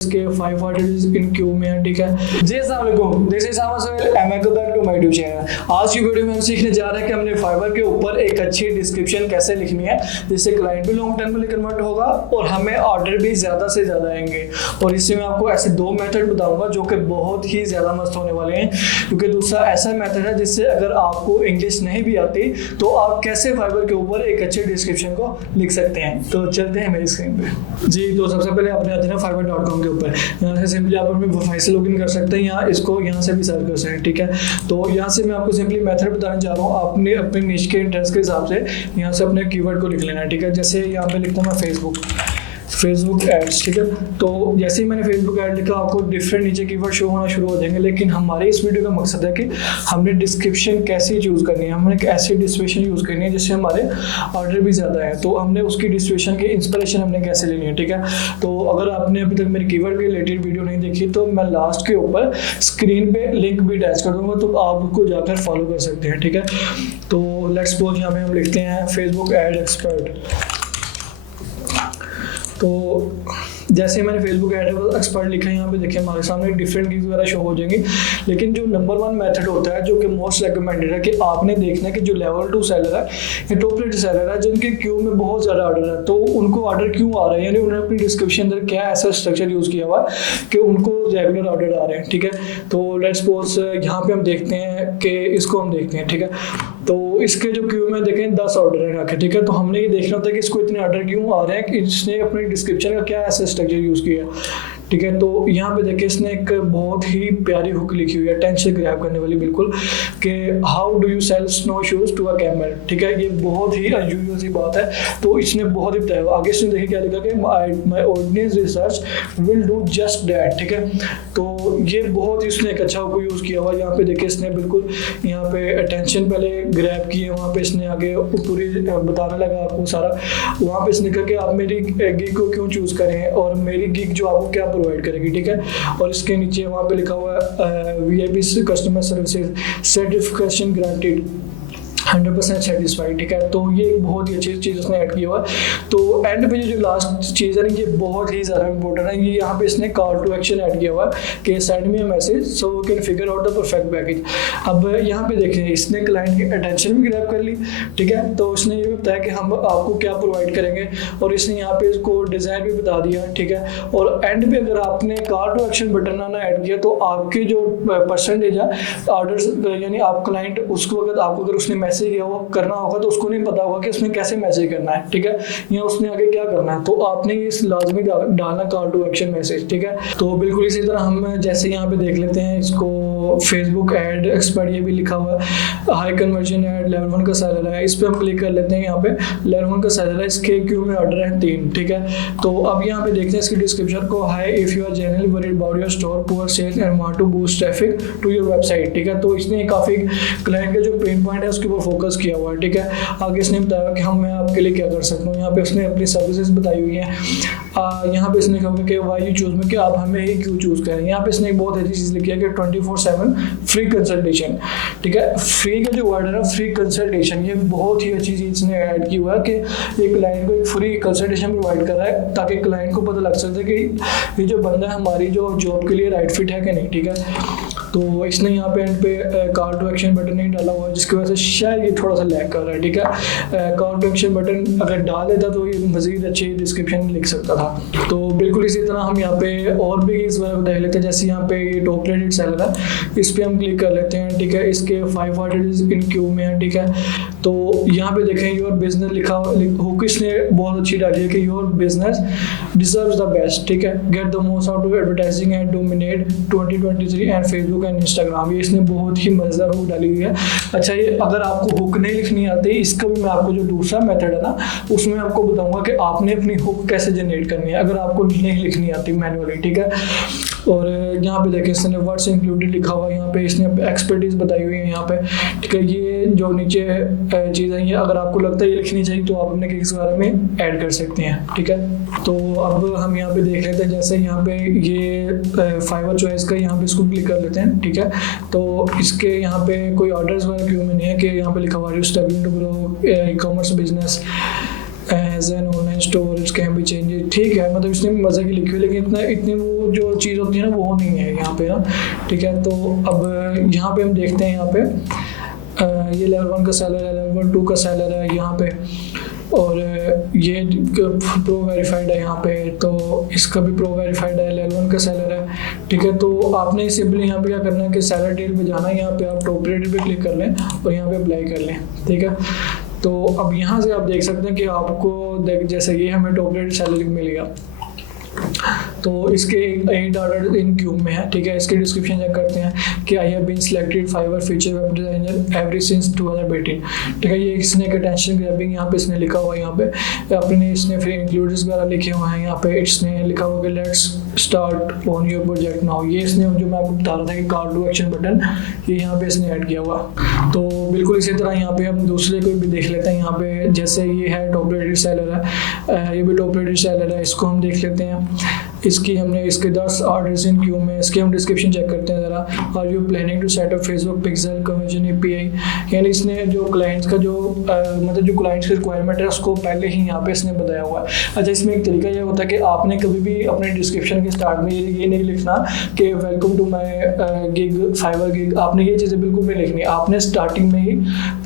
इसके 5 आर्टिकल्स इन क्यू में है, ठीक है जी। अस्सलाम वालेकुम, this is my YouTube channel. आज की वीडियो में हम सीखने जा रहे हैं कि हमने फाइवर के ऊपर एक अच्छी डिस्क्रिप्शन कैसे लिखनी है जिससे क्लाइंट भी लॉन्ग टर्म में कन्वर्ट होगा और हमें ऑर्डर भी ज़्यादा से ज़्यादा आएंगे। और इससे मैं आपको ऐसे 2 मेथड बताऊंगा जो कि बहुत ही ज़्यादा मस्त होने वाले हैं, क्योंकि दूसरा ऐसा मेथड है जिससे अगर आपको इंग्लिश नहीं भी आती तो आप कैसे फाइवर के ऊपर एक अच्छे डिस्क्रिप्शन को लिख सकते हैं। तो चलते हैं मेरी स्क्रीन पे जी। तो सबसे पहले आपने आते हैं fiverr.com के ऊपर, यहाँ से सिंपली आप अपने प्रोफाइल से लॉगिन कर सकते हैं या इसको यहाँ से भी सर्च कर सकते हैं, ठीक है। तो यहाँ से मैं आपको सिंपली मेथड बताने जा रहा हूँ। आपने अपने निश के इंटरेस्ट के हिसाब से यहाँ से अपने कीवर्ड को लिख लेना है, ठीक है। जैसे यहाँ पे लिखता हूँ मैं फेसबुक एड्स, ठीक है। तो जैसे ही मैंने फेसबुक ऐड लिखा आपको डिफरेंट नीचे कीवर्ड शो होना शुरू हो जाएंगे। लेकिन हमारे इस वीडियो का मकसद है कि हमने डिस्क्रिप्शन कैसे चूज़ करनी है, हमने ऐसी डिस्क्रिप्शन यूज़ करनी है जिससे हमारे ऑर्डर भी ज़्यादा है। तो हमने उसकी डिस्क्रिप्शन की इंस्पिरेशन हमने कैसे लेनी है, ठीक है। तो अगर आपने अभी तक मेरे कीवर्ड के रिलेटेड वीडियो नहीं देखी तो मैं लास्ट के ऊपर स्क्रीन पे लिंक भी अटैच कर दूंगा, तो आप उसको जाकर फॉलो कर सकते हैं, ठीक है। तो लेट्स सपोज यहाँ पे हम लिखते हैं फेसबुक एड एक्सपर्ट। तो जैसे मैंने फेसबुक एड एक्सपर्ट लिखा है, यहाँ पे देखिए हमारे सामने डिफरेंट गिग्स वगैरह शो हो जाएंगी। लेकिन जो नंबर 1 मेथड होता है जो कि मोस्ट रिकमेंडेड है कि आपने देखना है कि जो लेवल 2 सेलर है या टॉप रेट सेलर है जिनके क्यू में बहुत ज़्यादा ऑर्डर है, तो उनको ऑर्डर क्यों आ रहे हैं, यानी उन्होंने अपनी डिस्क्रिप्शन अंदर क्या ऐसा स्ट्रक्चर यूज़ किया हुआ कि उनको रेगुलर ऑर्डर आ रहे हैं, ठीक है। तो लेट्स सपोज यहाँ पे हम देखते हैं कि इसको हम देखते हैं, ठीक है। तो इसके जो क्यू में देखें 10 ऑर्डर है रखे, ठीक है। तो हमने ये देखना होता है कि इसको इतने ऑर्डर क्यों आ रहे हैं, कि इसने अपनी डिस्क्रिप्शन का क्या ऐसा स्ट्रक्चर यूज़ किया, ठीक है। तो यहाँ पे देखिए इसने एक बहुत ही प्यारी हुक लिखी हुई है, टेंशन ग्रैब करने वाली बिल्कुल, कि how do you sell snow shoes to a camel, ठीक है। ये बहुत ही अनयूजुअल सी बात है, तो इसने बहुत ही बताया। आगे इसने देखिए क्या लिखा कि my audience research will do just that, ठीक है। तो ये बहुत ही इसने एक अच्छा हुक यूज़ किया हुआ। यहाँ पे देखिए इसने बिल्कुल यहाँ पे अटेंशन पहले ग्रैब की है, वहाँ पे इसने आगे पूरी बताने लगा आपको सारा। वहाँ पे इसने कहा कि आप मेरी गिग को क्यों चूज़ करें और मेरी गिग जो आपको क्या प्रोवाइड करेगी, ठीक है। और इसके नीचे वहाँ पे लिखा हुआ है VIP customer services certification granted 100% satisfied, ठीक है। तो ये एक बहुत ही अच्छी चीज़ उसने ऐड की हुआ है। तो एंड पे जो लास्ट चीज़ है ये बहुत ही ज़्यादा इंपॉर्टेंट है। ये यहाँ पे इसने कॉल टू एक्शन ऐड किया हुआ है कि send me a message so we can figure out the perfect package. अब यहाँ पे देखें इसने क्लाइंट की अटेंशन भी ग्रैब कर ली, ठीक है। तो उसने ये भी बताया कि हम आपको क्या प्रोवाइड करेंगे, और इसने यहाँ पे इसको डिज़ाइन भी बता दिया, ठीक है। और एंड पे अगर आपने कॉल टू एक्शन बटन ना ऐड किया तो आपके जो परसेंटेज है ऑर्डर्स, यानी आप क्लाइंट उसको अगर उसने मैसेज किया वो करना होगा तो उसको नहीं पता होगा कि उसने कैसे मैसेज करना है, ठीक है, या उसने आगे क्या करना है। तो आपने इस लाजमी डालना कॉल टू एक्शन मैसेज, ठीक है। तो बिल्कुल इसी तरह हम जैसे यहाँ पे देख लेते हैं इसको फेसबुक एड एक्सपर्ट, ये भी लिखा हुआ है हाई कन्वर्जन एड लेवल 1 का सेलर है। इस पर हम क्लिक कर लेते हैं। यहाँ पे लेवल 1 का सेलर है, इसके क्यू में ऑर्डर है 3, ठीक है। तो अब यहाँ पे देखते हैं इसकी डिस्क्रिप्शन को, hi if you are generally worried about your store poor sales and want to boost traffic to your website, ठीक है। तो इसने काफ़ी क्लाइंट का जो पेन पॉइंट है उसके ऊपर फोकस किया हुआ है, ठीक है। आगे इसने बताया कि मैं आपके लिए क्या कर सकता हूँ। यहाँ पे उसने अपनी सर्विसेज बताई हुई हैं। यहाँ पे इसने कहा कि वाई यू चूज में कि आप हमें ही क्यों चूज़ करें। यहाँ पे इसने एक बहुत अच्छी चीज़ लिखी है कि 24/7 फ्री कंसल्टेशन, ठीक है। फ्री का जो वर्ड है ना, फ्री कंसल्टेशन, ये बहुत ही अच्छी चीज़ इसने ऐड की हुआ है कि एक क्लाइंट को एक फ्री कंसल्टेशन प्रोवाइड कर रहा है ताकि क्लाइंट को पता लग सके कि ये जो बंदा है हमारी जो जॉब के लिए राइट फिट है कि नहीं, ठीक है। तो इसने यहाँ पे एंड पे कॉल टू एक्शन बटन नहीं डाला हुआ है जिसकी वजह से शायद ये थोड़ा सा लैग कर रहा है, ठीक है। कॉल टू एक्शन बटन अगर डाल देता तो ये मज़ीद अच्छी डिस्क्रिप्शन लिख सकता था। तो बिल्कुल इसी तरह हम यहाँ पे और भी इस बारे में देख लेते हैं। जैसे यहाँ पे टॉप रेटेड सेलर है, इस पर हम क्लिक कर लेते हैं, ठीक है। इसके 5 आर्टिकल्स इन क्यू में है, ठीक है। तो यहाँ पे देखें योर बिजनेस लिखा हुक इसने बहुत अच्छी डाली है कि your business deserves the best, ठीक है। Get the most out of advertising and dominate 2023 and Facebook and Instagram. ये इसने बहुत ही मजेदार हुक डाली हुई है। अच्छा, ये अगर आपको हुक नहीं लिखनी आती, इसका भी मैं आपको जो दूसरा मेथड है ना उसमें आपको बताऊंगा कि आपने अपनी हुक कैसे जनरेट करनी है अगर आपको नहीं लिखनी आती मैन्युअली, ठीक है। और यहाँ पे देखिए इसने वर्ड्स इंक्लूडेड लिखा हुआ है, यहाँ पे इसने एक्सपर्टीज बताई हुई है यहाँ पे, ठीक है। ये जो नीचे चीज़ है ये अगर आपको लगता है ये लिखनी चाहिए तो आप अपने किस बारे में ऐड कर सकते हैं, ठीक है। तो अब हम यहाँ पे देख लेते हैं। जैसे यहाँ पे ये फाइवर चॉइस का यहाँ पे इसको क्लिक कर लेते हैं, ठीक है। तो इसके यहाँ पे कोई ऑर्डर्स वगैरह क्यों में नहीं है कि यहाँ पे लिखा हुआ है stability to grow e commerce business as an online storage can be change, ठीक है, मतलब इसने मज़े की लिखी हुई, लेकिन इतनी वो जो चीज़ होती है ना वो नहीं है यहाँ पे ना, ठीक है। तो अब यहाँ पे हम देखते हैं, यहाँ पे ये लेवल 1 का सेलर है, लेवल 2 का सेलर है यहाँ पे, और ये प्रो वेरीफाइड है यहाँ पे, तो इसका भी प्रो वेरीफाइड है, लेवल 1 का सेलर है, ठीक है। तो आपने सिंपली यहाँ पे क्या करना है कि सेलर डिटेल पे जाना है, यहाँ पे आप टॉप रेटेड पे क्लिक कर लें और यहाँ पे अप्लाई कर लें, ठीक है। तो अब यहाँ से आप देख सकते हैं कि आपको जैसे ये हमें टॉप रेटेड सेलर मिल गया, तो इसके 8 ऑर्डर इन क्यूब में है, ठीक है। इसके डिस्क्रिप्शन चेक करते हैं कि I have been selected Fiverr feature web designer every since 2018, ठीक है। ये इसने एक अटेंशन ग्रैबिंग यहाँ पे इसने लिखा हुआ है, यहाँ पे अपने इसने फिर इंक्लूड्स वगैरह लिखे हुए हैं, यहाँ पे इसने लिखा हुआ कि let's start on your project now. ये इसने जो मैं आपको बता रहा था कि कॉल टू एक्शन बटन, ये यहाँ पे इसने ऐड किया हुआ। तो बिल्कुल इसी तरह यहाँ पे हम दूसरे को भी देख लेते हैं, यहाँ पे जैसे ये है टॉप रेटेड सेलर है, ये भी टॉप रेटेड सेलर है, इसको हम देख लेते हैं। इसकी हमने इसके 10 ऑर्डर्स इन क्यू में, इसके हम डिस्क्रिप्शन चेक करते हैं ज़रा। Are you planning to set up Facebook pixel conversion API, यानी इसने जो क्लाइंट्स का जो मतलब जो क्लाइंट्स की रिक्वायरमेंट है उसको पहले ही यहाँ पे इसने बताया हुआ है। अच्छा, इसमें एक तरीका ये होता है कि आपने कभी भी अपने डिस्क्रिप्शन के स्टार्ट में ये नहीं लिखना कि welcome to my gig Fiverr gig, आपने ये चीज़ें बिल्कुल नहीं लिखनी। आपने स्टार्टिंग में ही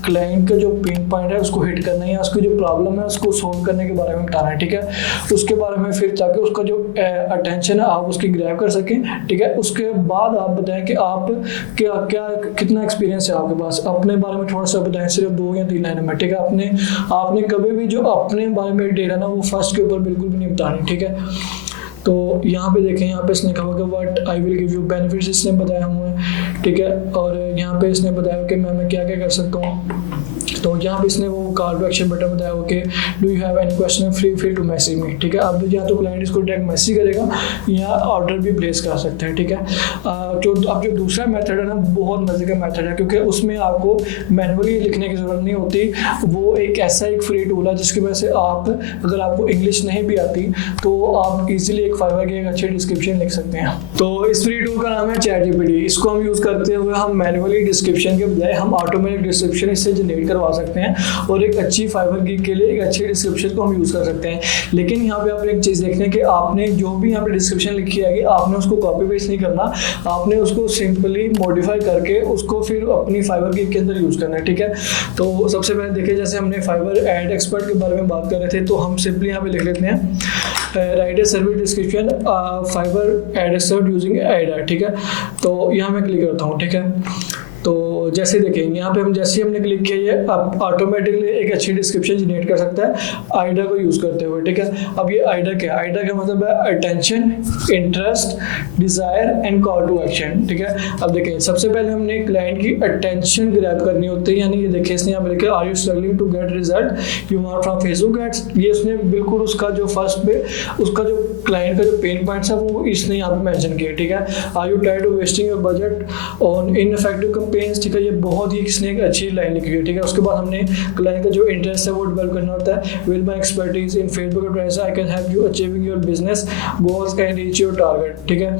क्लाइंट का जो पेन पॉइंट है उसको हिट करना है, या उसकी जो प्रॉब्लम है उसको सोल्व करने के बारे में बताना है, ठीक है। उसके बारे में फिर ताकि उसका जो अटेंशन है आप उसकी ग्रैब कर सकें, ठीक है। उसके बाद आप बताएं कि आप क्या कितना एक्सपीरियंस है आपके पास, अपने बारे में थोड़ा सा बताएं, सिर्फ 2 या 3 लाइन में, ठीक है। आपने कभी भी जो अपने बारे में डिटेल है ना वो फर्स्ट के ऊपर बिल्कुल भी नहीं बतानी, ठीक है। तो यहाँ पे देखें, यहाँ पे इसने कहा कि what I will give you benefits इसने बताया हुआ है, ठीक है। और यहाँ पे इसने बताया कि मैं क्या क्या कर सकता हूँ। तो यहाँ पे इसने वो कॉल टू एक्शन बटन बताया हुआ कि do you have any question free to message me, ठीक है। अब या तो क्लाइंट इसको डायरेक्ट मैसेज करेगा या ऑर्डर भी प्लेस कर सकते हैं, ठीक है। अब जो दूसरा मेथड है ना बहुत मजे का मेथड है, क्योंकि उसमें आपको मैनुअली लिखने की जरूरत नहीं होती। वो एक ऐसा एक फ्री टूल है जिसकी वजह से आप, अगर आपको इंग्लिश नहीं भी आती तो आप इजीली एक फाइवर की एक अच्छी डिस्क्रिप्शन लिख सकते हैं। तो इस फ्री टूल का नाम है चैटजीपीटी। इसको हम यूज़ करते हुए हम मैनुअली डिस्क्रिप्शन के बजाय हम ऑटोमेटिक डिस्क्रिप्शन इससे जनरेट करवा सकते हैं, और एक अच्छी फाइवर गिग के लिए एक अच्छी डिस्क्रिप्शन को हम यूज़ कर सकते हैं। लेकिन यहाँ पे आप एक चीज़ देखते हैं कि आपने जो भी यहाँ पे डिस्क्रिप्शन लिखी है आपने उसको कॉपी पेस्ट नहीं करना, आपने उसको सिंपली मॉडिफाई करके उसको फिर अपनी फाइवर गिग के अंदर यूज़ करना है, ठीक है। तो सबसे पहले देखिए, जैसे हमने फाइवर एड एक्सपर्ट के बारे में बात कर रहे थे, तो हम सिंपली यहाँ पे लिख लेते हैं write a service description Fiverr ad expert using AIDA, ठीक है। तो यहाँ मैं क्लिक करता हूँ, ठीक है। तो जैसे देखेंगे यहाँ पे हम जैसे हमने क्लिक किया ये अब ऑटोमेटिकली एक अच्छी डिस्क्रिप्शन जनरेट कर सकता है आइडा को यूज़ करते हुए, ठीक है। अब ये आइडा क्या है? आइडा का मतलब है attention, interest, desire and call to action, ठीक है। अब देखें, सबसे पहले हमने क्लाइंट की अटेंशन ग्रैब करनी होती है, यानी ये देखिए इसने यहाँ पे लिखा are you struggling to get result you want from Facebook ads. ये उसने बिल्कुल उसका जो फर्स्ट पे उसका जो क्लाइंट का जो पेन पॉइंट्स है वो इसने यहाँ पे मेंशन किया, ठीक है। Are you tired of wasting your budget on ineffective campaigns, ठीक है। ये बहुत ही किसने एक अच्छी लाइन लिखी है, ठीक है। उसके बाद हमने क्लाइंट का जो इंटरेस्ट है वो डेवलप करना होता है। With my expertise in Facebook ads I can help you achieving your business goals and reach your target, ठीक है।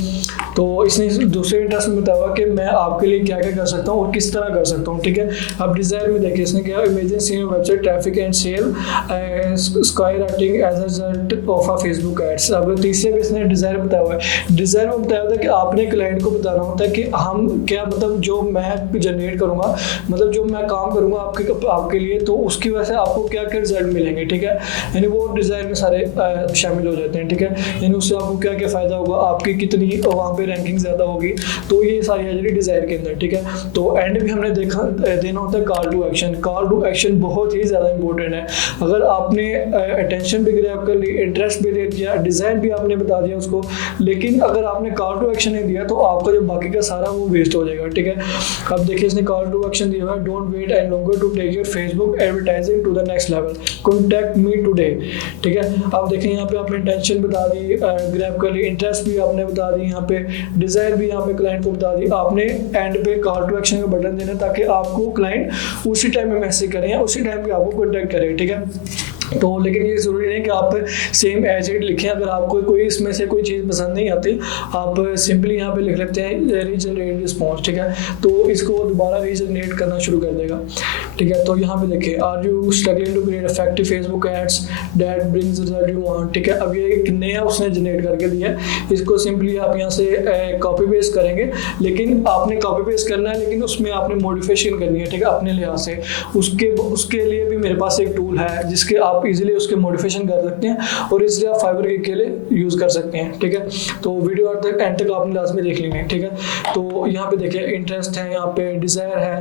तो इसने दूसरे इंटरेस्ट में बताया कि मैं आपके लिए क्या क्या कर सकता हूँ और किस तरह कर सकता हूँ, ठीक है। अब डिजायर में देखिए इसने क्या, imagine seeing website traffic and sale sky writing as a result of a Facebook ads. अब तीसरे में इसने डिजायर बताया हुआ है। डिजायर में बताया होता है कि आपने क्लाइंट को बताना होता है कि हम क्या, मतलब जो मैं जनरेट करूँगा, मतलब जो मैं काम करूँगा आपके लिए, तो उसकी वजह से आपको क्या क्या रिजल्ट मिलेंगे, ठीक है। यानी वो डिज़ायर में सारे शामिल हो जाते हैं, ठीक है। यानी उससे आपको क्या क्या फ़ायदा होगा, आपकी कितनी वहाँ पे रैंकिंग ज़्यादा होगी, तो ये सारी है डिज़ायर के अंदर, ठीक है। तो एंड भी हमने देना होता है call to action. Call to action बहुत ही ज़्यादा इंपॉर्टेंट है। अगर आपने अटेंशन भी ग्रैब कर ली, इंटरेस्ट भी दे दिया, डिज़ायर भी आपने बता दिया उसको, लेकिन अगर आपने कॉल टू एक्शन नहीं दिया तो आपका जो बाकी का सारा वो वेस्ट हो जाएगा, ठीक है। अब देखिए इसने कॉल टू एक्शन दिया हुआ है, don't wait and longer to take your Facebook advertising to the next level, contact me today, ठीक है। अब देखें यहाँ पे आपने टेंशन बता दी, ग्रैब कर ली, इंटरेस्ट भी आपने बता दी, यहाँ पे डिज़ायर भी यहाँ पे क्लाइंट को बता दी। आपने एंड पे कॉल टू एक्शन का बटन देना ताकि आपको क्लाइंट उसी टाइम में मैसेज करें या उसी टाइम पे आपको कॉन्टैक्ट करें, ठीक है। तो लेकिन ये ज़रूरी नहीं कि आप सेम एज इट लिखें। अगर आपको कोई इसमें से कोई चीज़ पसंद नहीं आती, आप सिंपली यहाँ पे लिख लेते हैं रीजनरेट रिस्पॉन्स, ठीक है। तो इसको दोबारा रीजनरेट करना शुरू कर देगा, ठीक है। तो यहाँ पे देखिए, are you struggling to create effective Facebook ads that brings result you want, ठीक है। अब ये एक नया उसने जनरेट करके दिया है, इसको सिंपली आप यहाँ से कॉपी पेस्ट करेंगे, लेकिन आपने कॉपी पेस्ट करना है, लेकिन उसमें आपने मॉडिफिकेशन करनी है, ठीक है, अपने लिहाज से। उसके लिए भी मेरे पास एक टूल है जिसके आप इजीली उसके मॉडिफिकेशन कर सकते हैं और इसलिए आप फाइबर के लिए यूज़ कर सकते हैं, ठीक है। तो वीडियो एंड तक आपने लास्ट में देख लेना है, ठीक है। तो यहाँ पे देखिए इंटरेस्ट है, यहाँ पे डिज़ायर है,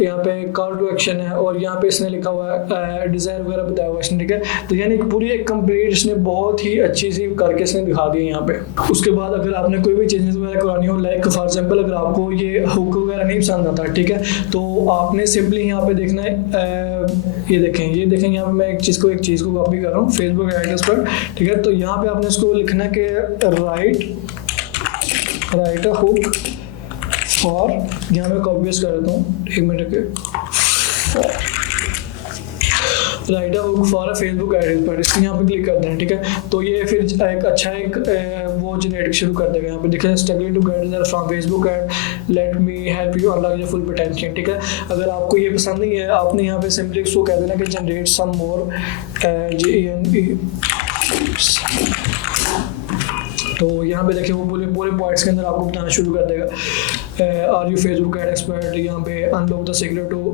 यहाँ पे कॉल टू एक्शन है, और यहाँ पे इसने लिखा हुआ है डिज़ायर वगैरह बताया हुआ है, ठीक है। तो यानी पूरी एक कंप्लीट इसने बहुत ही अच्छी सी करके इसने दिखा दी है यहाँ पे। उसके बाद अगर आपने कोई भी चेंजेस वगैरह करानी हो, लाइक फॉर एग्जाम्पल अगर आपको ये हुक वगैरह नहीं पसंद आता, ठीक है, तो आपने सिंपली यहाँ पे देखना है, ये देखें यहाँ पे मैं एक चीज़ को कॉपी कर रहा हूँ फेसबुक एड्रेस पर, ठीक है। तो यहाँ पे आपने इसको लिखना है कि राइट अ हुक फॉर, यहाँ मैं कॉपी पेस्ट कर देता हूँ, 1 मिनट के, right a hook for a Facebook address पर, इसको यहाँ पे क्लिक कर देना, ठीक है। तो ये फिर एक अच्छा वो जनरेट शुरू कर देगा। यहाँ पे देखिए struggling to get result from Facebook ad, let me help you unlock your full potential, ठीक है। अगर आपको ये पसंद नहीं है, आपने यहाँ पे सिंपली इसको कह देना कि जनरेट सम मोर GENE। तो यहाँ पे देखिए वो पूरे पॉइंट्स के अंदर आपको बताना शुरू कर देगा, are you Facebook ad expert, यहाँ पे unlock the secret to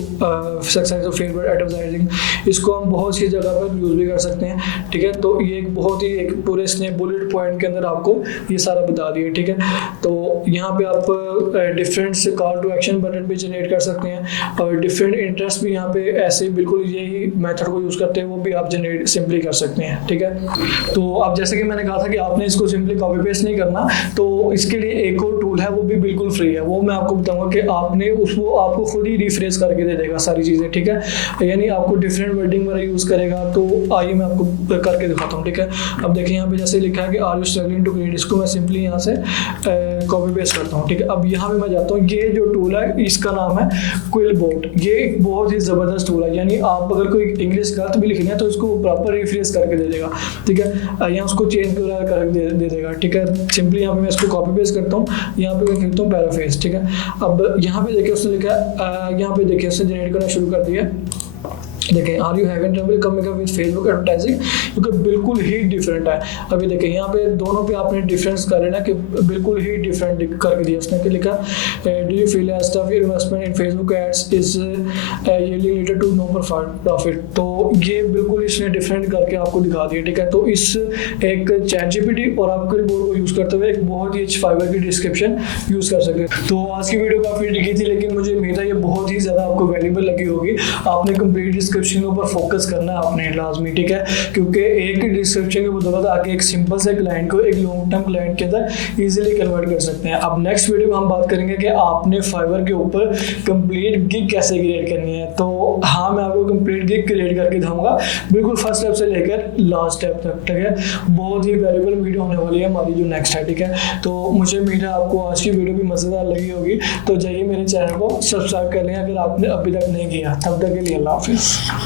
success of Facebook advertising, इसको हम बहुत सी जगह पर यूज़ भी कर सकते हैं, ठीक है। तो ये एक बहुत ही एक पूरे इसने बुलेट पॉइंट के अंदर आपको ये सारा बता दिया, ठीक है। तो यहाँ पे आप different call to action button भी जनरेट कर सकते हैं, और डिफरेंट इंटरेस्ट भी यहाँ पे ऐसे बिल्कुल यही मेथड को यूज़ करते हैं वो भी आप जनरेट सिंपली कर सकते हैं, ठीक है। तो अब जैसे कि मैंने कहा था कि आपने इसको सिंपली कॉपी पेस्ट नहीं करना, तो इसके लिए एक और टूल है, वो भी बिल्कुल फ्री है, वो मैं आपको बताऊंगा कि आपने उसको आपको खुद ही रिफ्रेश करके दे देगा सारी चीज़ें, ठीक है। यानी आपको डिफरेंट वर्डिंग वगैरह यूज़ करेगा। तो आइए मैं आपको करके दिखाता हूँ, ठीक है। अब देखिए यहाँ पे जैसे लिखा है कि are you struggling to create, इसको मैं सिंपली यहाँ से कॉपी पेस्ट करता हूँ, ठीक है। अब यहाँ पे मैं जाता हूँ, ये जो टूल है इसका नाम है क्विलबोट, ये एक बहुत ही ज़बरदस्त टूल है। यानी आप अगर कोई इंग्लिश गलत भी लिखनी है तो इसको प्रॉपर रिफ्रेश करके दे देगा, ठीक है। यहाँ उसको चेंज वगैरह करके दे देगा, ठीक है। सिंपली यहाँ पे मैं इसको कॉपी पेस्ट करता हूँ, यहाँ पे मैं लिखता हूँ पैराफ्रेज, ठीक है। अब यहाँ पे देखिए उसने लिखा है, यहाँ पे देखिए उसने जनरेट करना शुरू कर दिया। देखें are you having trouble coming up with Facebook advertising, क्योंकि बिल्कुल ही डिफरेंट है। अभी देखें यहाँ पे दोनों पे आपने डिफरेंस कर लेना कि बिल्कुल ही डिफरेंट करके दिया उसने, कि लिखा do you feel as tough investment in Facebook ads is yielding related to no profit. तो ये बिल्कुल इसने डिफरेंट करके आपको दिखा दिया, ठीक है। तो इस एक ChatGPT और आप क्विलबोट को यूज़ करते हुए एक बहुत ही अच्छी फाइबर की डिस्क्रिप्शन यूज़ कर सकते हैं। तो आज की वीडियो काफ़ी लिखी थी, लेकिन मुझे उम्मीद है ये बहुत ही ज़्यादा आपको वैल्यूबल लगी होगी। आपने कंप्लीट डिस्क्रिप्शन के ऊपर फोकस करना है आपने लाजमी, ठीक है, क्योंकि एक डिस्क्रिप्शन की बदौलत आगे एक सिंपल से क्लाइंट को एक लॉन्ग टर्म क्लाइंट के अंदर इजीली कन्वर्ट कर सकते हैं। अब नेक्स्ट वीडियो में हम बात करेंगे कि आपने फाइबर के ऊपर कंप्लीट गिग कैसे क्रिएट करनी है। तो हाँ, मैं आपको कंप्लीट गिग क्रिएट करके दूंगा, बिल्कुल फर्स्ट स्टेप से लेकर लास्ट स्टेप तक, ठीक है। बहुत ही वैल्यूबल वीडियो होने वाली है हमारी जो नेक्स्ट है, ठीक है। तो मुझे उम्मीद है आपको आज की वीडियो भी मज़ेदार लगी होगी। तो जाइए मेरे चैनल को सब्सक्राइब कर लें अगर आपने अभी तक नहीं किया। तब तक के लिए अल्लाह हाफिज़।